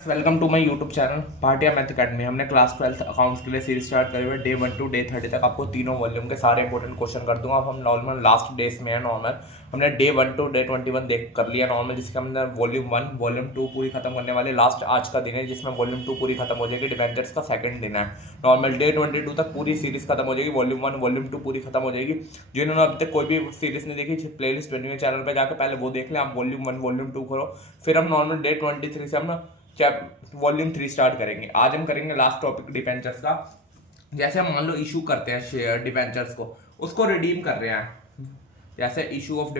Welcome to my YouTube channel Bhatia math academy. हमने class 12 accounts के लिए सीरीज स्टार्ट करी हुई है। डे 1 टू डे 30 तक आपको तीनों वॉल्यूम के सारे इंपॉर्टेंट क्वेश्चन कर दूंगा। अब हम नॉर्मल लास्ट डेज में है। नॉर्मल हमने डे 1 टू डे 21 देख कर लिया नॉर्मल, जिसके हमने वॉल्यूम 1 वॉल्यूम 2 पूरी खत्म करने वाले। लास्ट आज का दिन है जिसमें वॉल्यूम 2 पूरी खत्म हो जाएगी। डिवेंचर्स का सेकंड दिन है। नॉर्मल डे 22 तक पूरी सीरीज खत्म हो जाएगी। वॉल्यूम 1 वॉल्यूम 2 पूरी खत्म हो जाएगी। जिन्होंने अभी तक कोई भी सीरीज नहीं देखी, प्ले लिस्ट मेरे चैनल पर जाकर पहले वो देख लें। आप वॉल्यूम 1 वॉल्यूम 2 करो, फिर हम नॉर्मल डे 23 से हम वॉल्यूम 3 स्टार्ट करेंगे। आज हम करेंगे लास्ट टॉपिक डिवेंचर्स का। जैसे हम मान लो इशू करते हैं शेयर डिवेंचर्स को, उसको रिडीम कर रहे हैं। जैसे issue of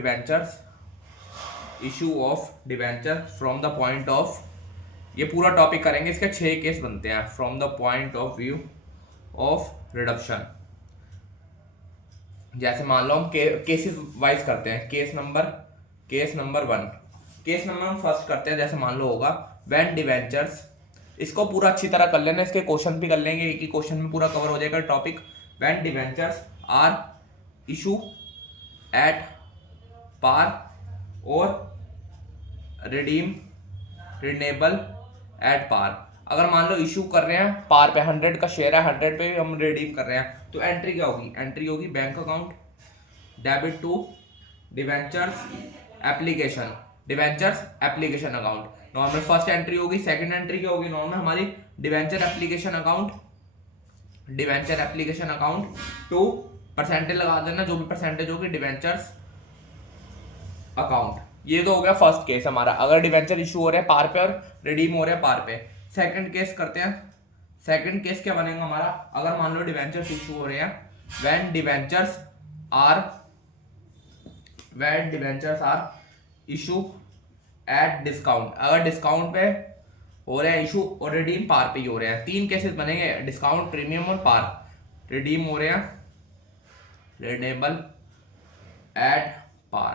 debenture from the point of, ये पूरा टॉपिक करेंगे। इसके 6 केस बनते हैं। From the point of view of reduction. जैसे मान लो हम केसेस वाइज करते हैं। केस नंबर 1 केस नंबर हम फर्स्ट करते हैं। जैसे मान लो होगा व्हेन डिवेंचर्स, इसको पूरा अच्छी तरह कर लेना। इसके क्वेश्चन भी कर लेंगे, एक ही क्वेश्चन में पूरा कवर हो जाएगा topic. When debentures are issue at par और रिडीमेबल एट पार। अगर मान लो इशू कर रहे हैं पार पे, 100 का शेयर है, 100 पे हम रिडीम कर रहे हैं, तो एंट्री क्या होगी? एंट्री होगी bank account debit to debentures application account. Normal first entry होगी। सेकंड एंट्री क्या होगी? नॉर्मल हमारी debenture application account to percentage लगा देना, जो भी परसेंटेज होगी डिवेंचर्स अकाउंट। ये तो हो गया फर्स्ट केस हमारा, अगर डिवेंचर इशू हो रहे हैं पार पे और रिडीम हो रहे हैं पार पे। सेकंड केस करते हैं। सेकंड केस क्या बनेगा हमारा? अगर मान लो डिवेंचर्स इशू हो रहे हैं when debentures are issue at discount. अगर डिस्काउंट पे हो रहे हैं इशू और रिडीम पार पे ही हो रहे हैं। 3 केसेस बनेंगे, डिस्काउंट, प्रीमियम और पार। रिडीम हो रहे हैं, रिडेबल एट पार।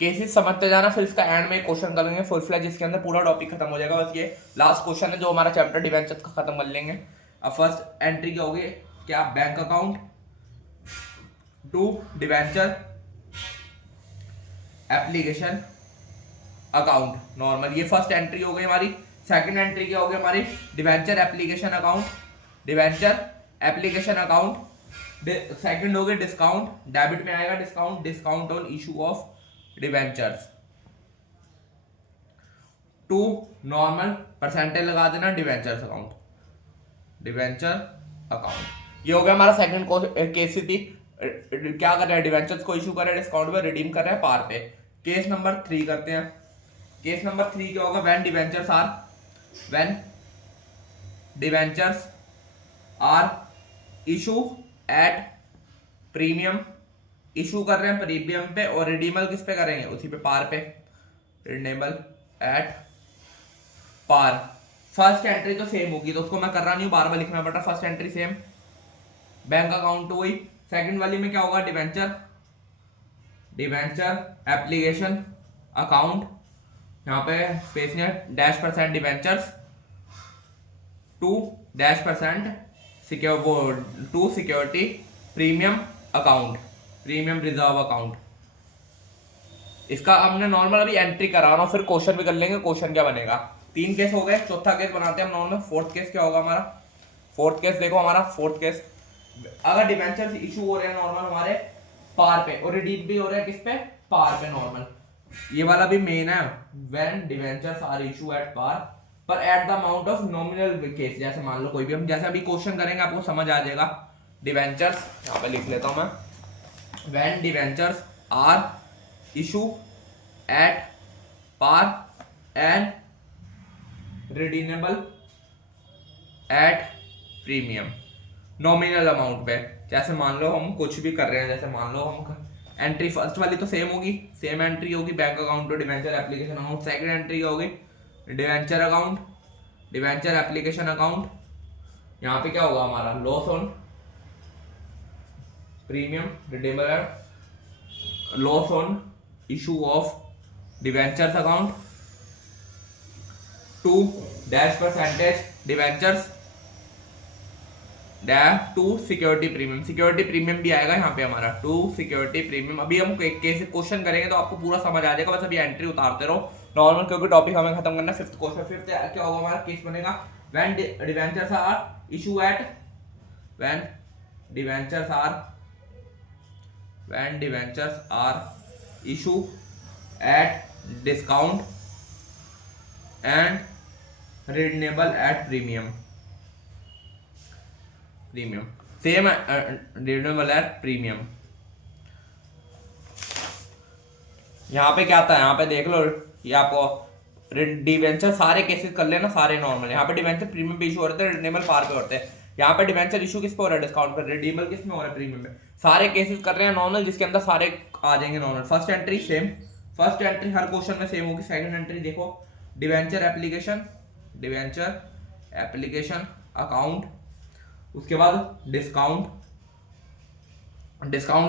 केसेस समझते जाना, फिर इसका एंड में क्वेश्चन करेंगे फुल फ्लैज, जिसके अंदर पूरा टॉपिक खत्म हो जाएगा। बस ये लास्ट क्वेश्चन है जो हमारा चैप्टर डिवेंचर्स का खत्म कर लेंगे। अब फर्स्ट एंट्री क्या होगी? क्या? Bank account to debenture application account. Normal ये फर्स्ट एंट्री हो गई हमारी। सेकंड एंट्री क्या हो गई हमारी? Debenture application account. सेकंड हो गई डिस्काउंट, डेबिट में आएगा discount on issue of debentures to normal percentage लगा देना डिवेंचर अकाउंट। ये हो गया हमारा सेकंड केस थी। क्या कर रहे हैं? डिवेंचर्स को इशू कर रहे हैं डिस्काउंट पे, रिडीम कर रहे हैं पार पे। केस नंबर 3 करते हैं। केस नंबर 3 क्या होगा? When debentures are issue at premium. Issue कर रहे हैं प्रीमियम पे और रिडीमल किस पे करेंगे? उसी पे, पार पे। रिडीमल एट पार। फर्स्ट एंट्री तो सेम होगी, तो उसको मैं कर रहा नहीं हूं, बार बार लिखना पड़ रहा। First entry same, bank account तो वही। सेकंड वाली में क्या होगा? डिवेंचर एप्लीकेशन अकाउंट, यहाँ पे स्पेस नहीं है, -% debentures to -% security premium reserve account. इसका हमने नॉर्मल अभी एंट्री करा रहा हूं, फिर क्वेश्चन भी कर लेंगे। क्वेश्चन क्या बनेगा? 3 केस हो गए, चौथा केस बनाते हैं हम नॉर्मल। फोर्थ केस क्या होगा हमारा? फोर्थ केस देखो हमारा। फोर्थ केस, अगर डिवेंचर इशू हो रहे हैं नॉर्मल हमारे पार पे और रिडीम भी हो रहे हैं किस पे? पार पे। नॉर्मल ये वाला भी मेन है। When debentures are issue at par par at the amount of nominal case. जैसे मान लो कोई भी, हम जैसे अभी क्वेश्चन करेंगे आपको समझ आ जाएगा। डिवेंचर्स, यहाँ पे लिख लेता हूं मैं। When debentures are issue at par and redeemable at premium nominal amount पे। जैसे मान लो हम कुछ भी कर रहे हैं, जैसे मान लो हम एंट्री फर्स्ट वाली तो सेम होगी, सेम एंट्री होगी, bank account to debenture application account. Second entry होगी debenture account, debenture application account. यहाँ पे क्या होगा हमारा? Loss on premium redeemable, loss on issue of debentures account to -% debentures to security premium भी आएगा यहाँ पे हमारा, टू सिक्योरिटी प्रीमियम। अभी हम कैसे क्वेश्चन करेंगे तो आपको पूरा समझ आ जाएगा, बस अभी एंट्री उतारते रहो। नॉर्मल, क्योंकि टॉपिक हमें खत्म करना है। फिफ्थ क्वेश्चन, फिफ्थ क्या होगा हमारा केस बनेगा when debentures are issue at when debentures are issue at discount and redeemable at premium same redeemable at premium. यहाँ पे क्या आता है, यहाँ पे देख लो, ये आपको डिवेंचर सारे केसेस कर लेना, सारे नॉर्मल। यहाँ पे डिवेंचर प्रीमियम पे इशू हो रहे थे, रिडनेबल पार पे होते हैं। यहाँ पे डिवेंचर इशू किस पे हो रहा है, डिस्काउंट पे, रिडीमेबल किस में हो रहा है, प्रीमियम में। सारे केसेस कर रहे हैं नॉर्मल, जिसके अंदर सारे आ जाएंगे normal. First entry same, first entry हर क्वेश्चन में सेम होगी। सेकंड एंट्री देखो, डिवेंचर एप्लीकेशन अकाउंट, उसके बाद डिस्काउंट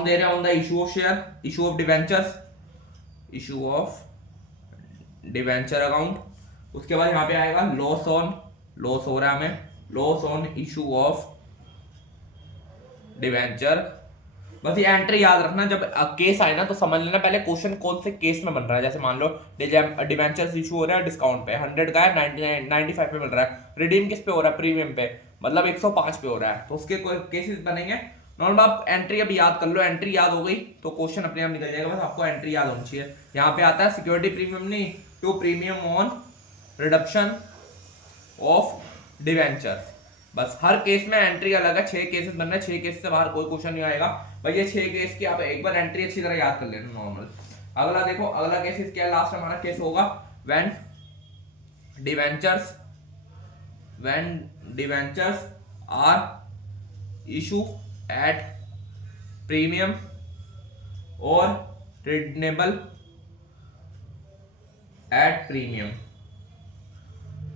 दे रहे हैं on the issue of share, issue of debenture account. उसके बाद यहाँ पे आएगा लॉस हो रहा है हमें, loss on issue of debenture. बस ये एंट्री याद रखना, जब केस आए ना तो समझ लेना पहले क्वेश्चन कौन से केस में बन रहा है। जैसे मान लो डिवेंचर इशू हो रहा है डिस्काउंट पे, 100 का है, 95 पे मिल रहा है। रिडीम किस पे हो रहा है, प्रीमियम पे, मतलब 105 पे हो रहा है, तो उसके केसेस बनेंगे नॉर्मल। आप एंट्री अभी याद कर लो, एंट्री याद हो गई तो क्वेश्चन अपने आप निकल जाएगा। बस आपको एंट्री याद होनी चाहिए। यहाँ पे आता है सिक्योरिटी प्रीमियम नहीं to premium on reduction of debenture. बस हर केस में एंट्री अलग है, 6 केसेस बन रहे हैं, 6 केस से बाहर कोई क्वेश्चन नहीं आएगा भाई। ये 6 केस की आप एक बार एंट्री अच्छी तरह याद कर लेना नॉर्मल। अगला देखो, अगला केस क्या है, लास्ट हमारा केस होगा when debentures are issue at premium और रिडनेबल एट प्रीमियम।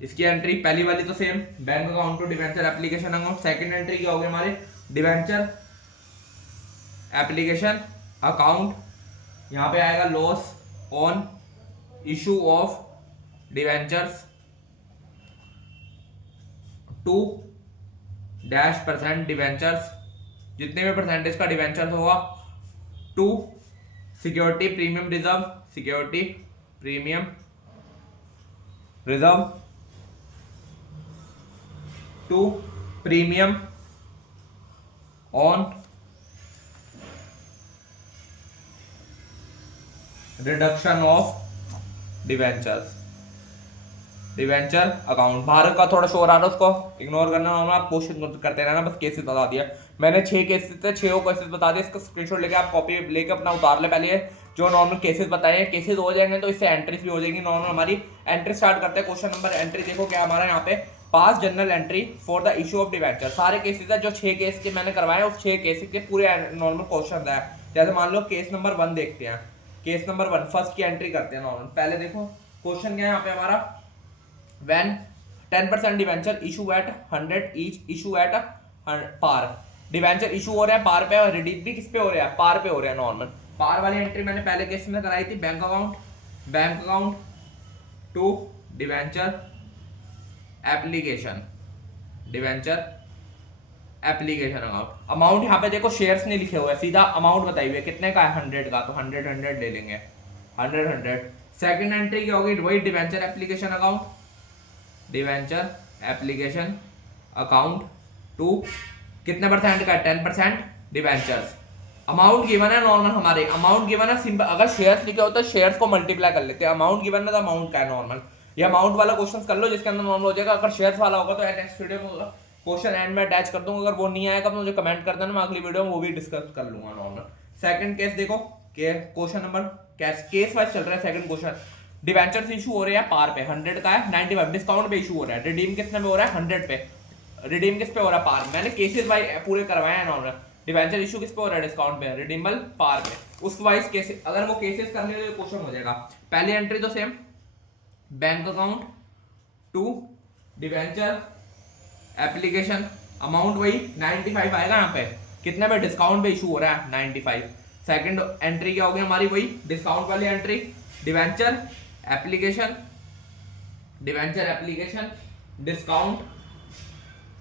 इसकी एंट्री पहली वाली तो same, bank account to debenture application account. Second entry क्या होगी हमारे, डिवेंचर एप्लीकेशन अकाउंट, यहां पे आएगा loss on issue of debentures to -% debentures, जितने भी परसेंटेज का डिवेंचर होगा, to security premium reserve to premium on reduction of debenture account. Bharat का थोड़ा शोर आ रहा है, उसको इग्नोर करना, आप क्वेश्चन करते रहना। बस केसेस बता दिया मैंने, 6 केसेस थे, 6 केसेस बता दिए। इसका स्क्रीनशॉट लेके आप कॉपी लेके अपना उतार ले पहले, जो नॉर्मल केसेस बताए हैं। केसेस हो जाएंगे तो इससे एंट्रीज भी हो जाएंगी नॉर्मल हमारी। एंट्री स्टार्ट करते हैं। क्वेश्चन नंबर एंट्री देखो क्या हमारा यहाँ पे, pass journal entry for the issue of debenture. सारे केसेस है जो 6 केस के मैंने करवाए, उस 6 केसेस के पूरे नॉर्मल क्वेश्चन है। जैसे मान लो केस नंबर 1 देखते हैं, केस नंबर 1 फर्स्ट की एंट्री करते हैं नॉर्मल। पहले देखो क्वेश्चन क्या है यहाँ पे हमारा, when 10% debenture issue at 100 each issue at par. Debenture issue हो रहा है पार पे, और रिडीम भी किस पे हो रहा है, पार पे हो रहा है नॉर्मल। पार वाली एंट्री मैंने पहले केस में कराई थी, bank account to debenture application account. Amount यहाँ पे देखो शेयर्स नहीं लिखे हुए, सीधा अमाउंट बताई हुई है, कितने का है, 100 का, तो 100 ले लेंगे, 100। सेकंड एंट्री क्या होगी, वही डिवेंचर एप्लीकेशन अकाउंट टू कितने परसेंट का, 10% डिवेंचर्स। अमाउंट गिवन है नॉर्मल, हमारे अमाउंट गिवन है सिंपल। अगर शेयर्स लिखे होते तो शेयर्स को मल्टीप्लाई कर लेते हैं, अमाउंट गिवन है तो अमाउंट का है नॉर्मल। ये अमाउंट वाला क्वेश्चन कर लो जिसके अंदर नॉर्मल हो जाएगा। अगर शेयर्स वाला होगा तो नेक्स्ट वीडियो में क्वेश्चन एंड में अटैच कर दूंगा। अगर वो नहीं आएगा तो मुझे कमेंट कर देना, मैं अगली वीडियो में वो भी डिस्कस कर लूंगा नॉर्मल। सेकंड केस देखो, क्वेश्चन नंबर केस वाइज चल रहा है। सेकंड क्वेश्चन, डिवेंचर्स इशू हो रहे हैं पार पे, 100 का है, 95 डिस्काउंट पे इशू हो रहा है। रिडीम कितने में हो रहा है, 100 पे। रिडीम किस पे हो रहा है, पार। मैंने केसेस वाइज पूरे करवाए हैं नॉर्मल। डिवेंचर इशू किस पे हो रहा है, डिस्काउंट पे, रिडीमेबल पार पे। उस वाइज केसेस, अगर वो केसेस करने तो क्वेश्चन हो जाएगा। पहली एंट्री तो same, bank account to debenture application, amount वही 95 आएगा यहाँ पे, कितने पे, डिस्काउंट पे इशू हो रहा है 95। सेकंड एंट्री क्या होगी हमारी, वही डिस्काउंट वाली entry, debenture application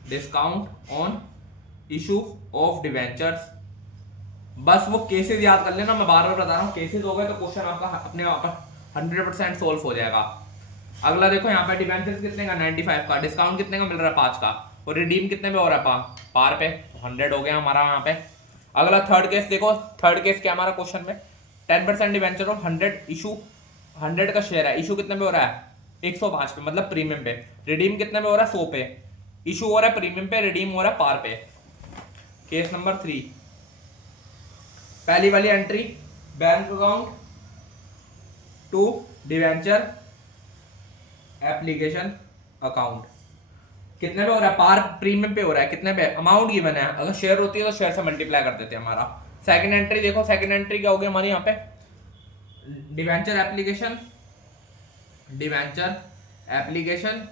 discount on issue of debentures. बस वो केसेस याद कर लेना, मैं बार बार बता रहा हूँ, केसेस हो गए तो क्वेश्चन आपका अपने आप 100% सोल्व हो जाएगा। अगला देखो यहाँ पे डिवेंचर्स कितने का 95 का, डिस्काउंट कितने का मिल रहा है 5 का, और रिडीम कितने पे हो रहा है पार पे 100 हो गया हमारा यहाँ पे। अगला थर्ड केस देखो, थर्ड केस क्या हमारा क्वेश्चन में 10% डिवेंचर ऑफ 100 इशू, 100 का शेयर है, इशू कितने पे हो रहा है 105 पे मतलब प्रीमियम पे, रिडीम कितने पे हो रहा है 100 पे, इशू हो रहा है प्रीमियम पे, रिडीम हो रहा है पार पे। केस नंबर 3 पहली वाली entry bank account to debenture application account, कितने पे हो रहा है पार प्रीमियम पे हो रहा है, कितने पे अमाउंट गिवन है, अगर शेयर होती है तो शेयर से मल्टीप्लाई कर देते हैं हमारा। सेकंड एंट्री देखो, सेकंड एंट्री क्या होगी हमारी यहाँ पे debenture application, debenture application,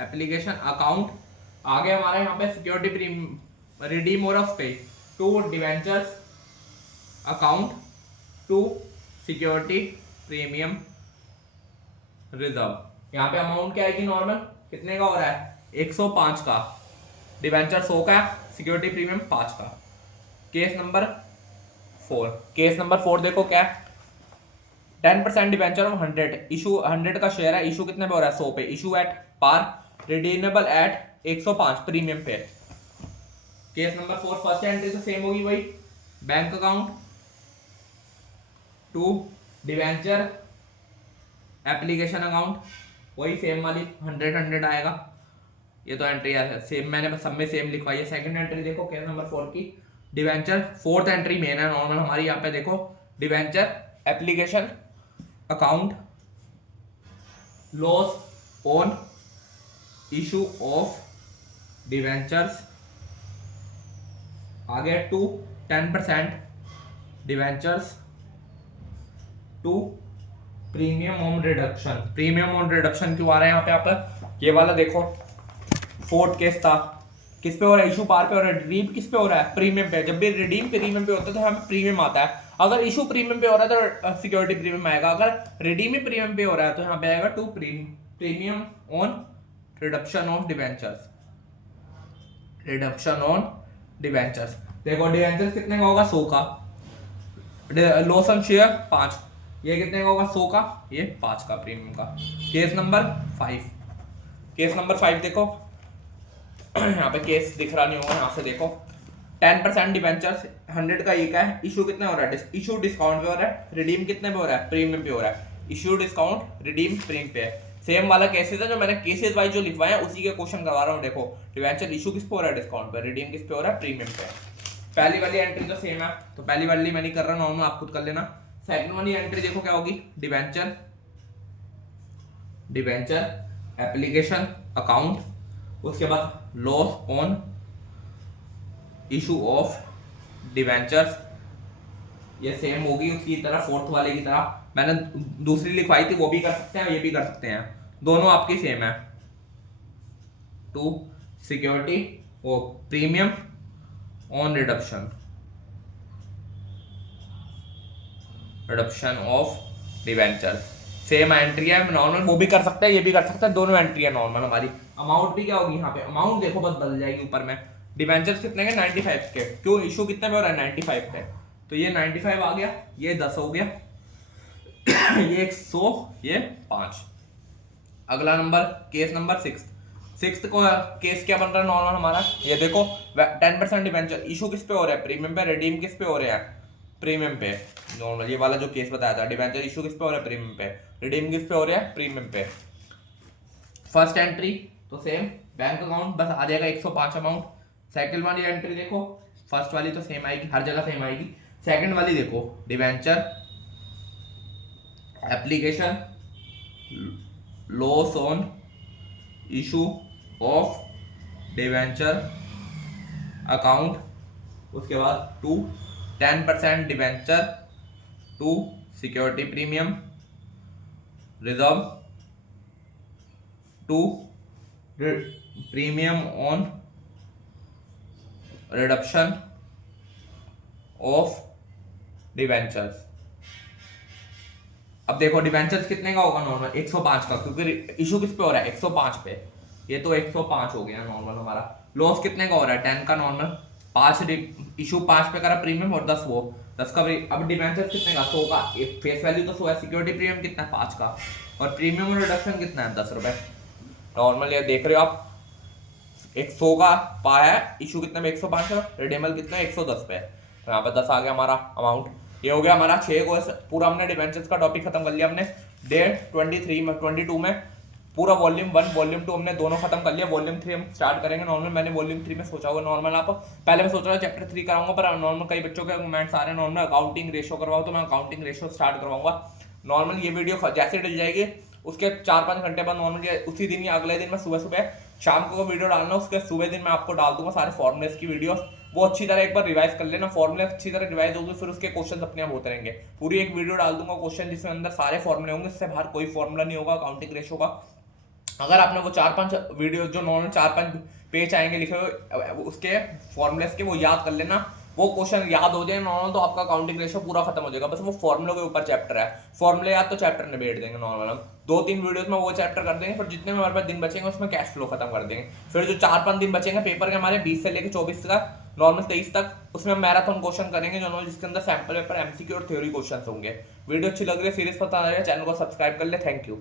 application account, आगे हमारे यहाँ पे सिक्योरिटी प्रीमियम रिडीम हो रहा है उस पे to debentures account to security premium reserve. यहाँ पे अमाउंट क्या आएगी नॉर्मल, कितने का हो रहा है 105 का, डिवेंचर 100 का, सिक्योरिटी प्रीमियम 5 का। केस नंबर 4, केस नंबर 4 देखो क्या 10% डिवेंचर ऑफ 100 इशू, 100 का शेयर है, इशू कितने पे हो रहा है 100 पे, issue at par, redeemable at 105 premium पे। केस नंबर 4 फर्स्ट एंट्री तो सेम होगी वही, bank account to debenture application account, वही सेम वाली 100 आएगा, ये तो एंट्री है सेम, मैंने सब में सेम लिखवाई है। सेकंड एंट्री देखो केस नंबर 4 की डिवेंचर, फोर्थ एंट्री मेन है नॉर्मल हमारी, यहाँ पे देखो debenture application account loss on issue of debentures, आगे to 10% debentures to premium on reduction. Premium on reduction क्यों आ रहा है यहाँ पे, आप ये वाला देखो फोर्थ केस था, किस पे हो रहा है इशू पार पे हो रहा है, रिडीम किस पे हो रहा है प्रीमियम पे, जब भी रिडीम प्रीमियम पे होता है तो हमें प्रीमियम आता है, अगर इशू प्रीमियम पे हो रहा है तो सिक्योरिटी प्रीमियम आएगा, अगर रिडीम ही प्रीमियम पे हो रहा है तो यहाँ पे आएगा to premium on reduction of debentures, reduction on debentures. देखो डिवेंचर्स कितने का होगा 100 का, लॉस ऑन शेयर 5, ये कितने का होगा 100 का, ये 5 का प्रीमियम का। केस नंबर 5, केस नंबर 5 देखो यहाँ पे केस दिख रहा नहीं होगा, यहाँ से देखो 10% डिवेंचर्स 100 का, ये क्या है इशू कितना हो रहा है, इशू डिस्काउंट पे हो रहा है, रिडीम कितने पे हो रहा है प्रीमियम पे हो रहा है, इशू डिस्काउंट रिडीम प्रीमियम पे है। सेम वाला केसेस है जो मैंने केसेस वाइज जो लिखवाए हैं उसी के क्वेश्चन करवा रहा हूँ। देखो डिवेंचर इशू किस पे हो रहा है डिस्काउंट पे, रिडीम किस पे हो रहा है प्रीमियम पे। पहली वाली एंट्री तो सेम है, तो पहली वाली मैं नहीं कर रहा, नॉर्मल आप खुद कर लेना। सेकंड वाली एंट्री देखो क्या होगी डिवेंचर, डिवेंचर एप्लीकेशन अकाउंट, उसके बाद loss on issue of debentures, ये सेम होगी उसकी तरह फोर्थ वाले की तरह, मैंने दूसरी लिखवाई थी वो भी कर सकते हैं ये भी कर सकते हैं, दोनों आपकी सेम है। टू सिक्योरिटी वो premium on reduction, reduction of debentures, same entry है नॉर्मल, वो भी कर सकते हैं ये भी कर सकते हैं, दोनों एंट्री है नॉर्मल हमारी। अमाउंट भी क्या होगी यहाँ पे, अमाउंट देखो बस बदल जाएगी ऊपर में, डिवेंचर्स कितने के 95 के, क्यों इशू कितने पे हो रहा है 95 पे, तो ये 95 आ गया, ये 10 हो गया ये 100, ये 5। अगला नंबर केस नंबर 6 को केस क्या बन रहा है नॉर्मल हमारा, ये देखो 10% डिवेंचर इशू किस पे हो रहा है प्रीमियम पे, रिडीम किस पे हो रहा है प्रीमियम पे नॉर्मल, ये वाला जो केस बताया था डिवेंचर इशू किस पे हो रहा है प्रीमियम पे, रिडीम किस पे हो रहा है प्रीमियम पे। फर्स्ट एंट्री तो सेम बैंक अकाउंट बस आ जाएगा 105 अमाउंट। सेकंड वाली एंट्री देखो फर्स्ट वाली तो सेम आएगी, हर जगह सेम आएगी। सेकंड वाली देखो debenture application loss on issue of debenture account, उसके बाद to 10% debenture to security premium reserve to premium on reduction of debentures. अब देखो डिवेंचर्स कितने का होगा नॉर्मल 105 का, क्योंकि इशू किस पे हो रहा है 105 पे, ये तो 105 हो गया नॉर्मल हमारा। लॉस कितने का हो रहा है 10 का नॉर्मल, 5 इशू 5 पे करा प्रीमियम और 10 वो 10 का अब डिबेंचर कितने का 100 का, फेस वैल्यू तो 100 है, सिक्योरिटी प्रीमियम कितना है 5 का, और प्रीमियम और रिडक्शन कितना है 10 रुपए। नॉर्मल ये देख रहे हो आप, 100 का पाया है, इशू कितने में 105 का, रिडेमल कितना है 110 पे, तो यहाँ पे 10 आ गया हमारा अमाउंट। ये हो गया हमारा 6 को पूरा हमने डिबेंचर्स का टॉपिक खत्म कर लिया हमने डे 23 में 22 में, पूरा वॉल्यूम 1 वॉल्यूम 2 हमने दोनों खत्म कर लिया। वॉल्यूम 3 हम स्टार्ट करेंगे नॉर्मल, मैंने वॉल्यूम 3 में सोचा होगा नॉर्मल, आप पहले मैं सोच रहा था चैप्टर 3 कराऊंगा, पर नॉर्मल कई बच्चों के कमेंट्स आ रहे हैं नॉर्मल अकाउंटिंग रेशो करवाओ, तो मैं अकाउंटिंग रेशो स्टार्ट करवाऊंगा नॉर्मल। ये वीडियो जैसे डल जाएगी उसके 4-5 घंटे बाद नॉर्मल उसी दिन या अगले दिन मैं सुबह सुबह शाम को वीडियो डालना, उसके सुबह दिन मैं आपको डाल दूंगा सारे फॉर्मुलेस की वीडियोस, वो अच्छी तरह एक बार रिवाइज कर लेना, फॉर्मुले अच्छी तरह रिवाइज होगी, फिर उसके क्वेश्चन अपने आप होते रहेंगे। पूरी एक वीडियो डाल दूंगा क्वेश्चन जिसमें अंदर सारे फॉर्मुले होंगे, इससे बाहर कोई फॉर्मुला नहीं होगा अकाउंटिंग रेशो का। अगर आपने वो 4-5 वीडियो जो नॉर्मल 4-5 पेज आएंगे लिखे हुए उसके फॉर्मुलेस के, वो याद कर लेना, वो क्वेश्चन याद हो जाए नॉर्मल, तो आपका अकाउंटिंग रेशो पूरा खत्म हो जाएगा। बस वो फॉर्मुले के ऊपर चैप्टर है, फॉर्मुले याद तो चैप्टर में बैठ देंगे नॉर्मल, हम 2-3 वीडियोस में वो चैप्टर कर देंगे, फिर जितने में हमारे पास दिन बचेंगे उसमें कैश फ्लो खत्म कर देंगे। फिर जो 4-5 दिन बचेंगे पेपर के हमारे 20 से लेकर 24 तक, नॉर्मल 23 तक, उसमें मैराथन क्वेश्चन करेंगे नॉर्मल, जिसके अंदर सैंपल पेपर एमसीक्यू और थ्योरी क्वेश्चन होंगे। वीडियो अच्छी लग रही है सीरीज पता है, चैनल को सब्सक्राइब कर ले। Thank you.